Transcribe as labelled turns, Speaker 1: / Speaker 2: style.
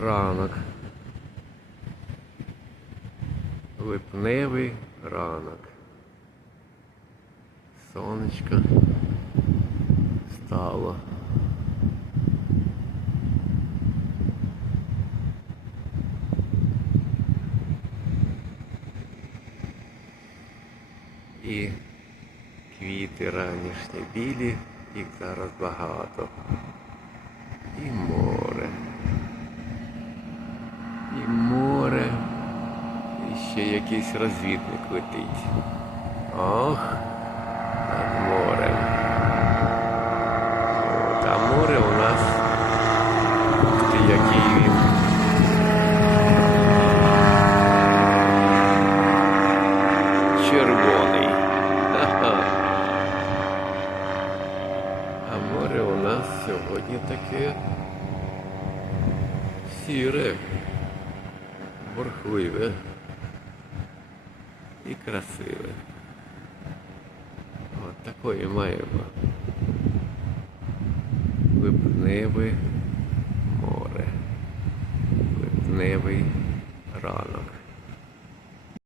Speaker 1: ранок. Липневий ранок. Сонечко стало. І квіти ранішні білі, їх зараз багато. І море. І море. І ще якийсь розвідник летить. Ох, над морем. От, а море у нас. Ух ти, який він. Червоний. Ха-ха. А море у нас сьогодні таке сіре, бурхливе і красиве. От такої маємо. Липневе море. Липневий ранок.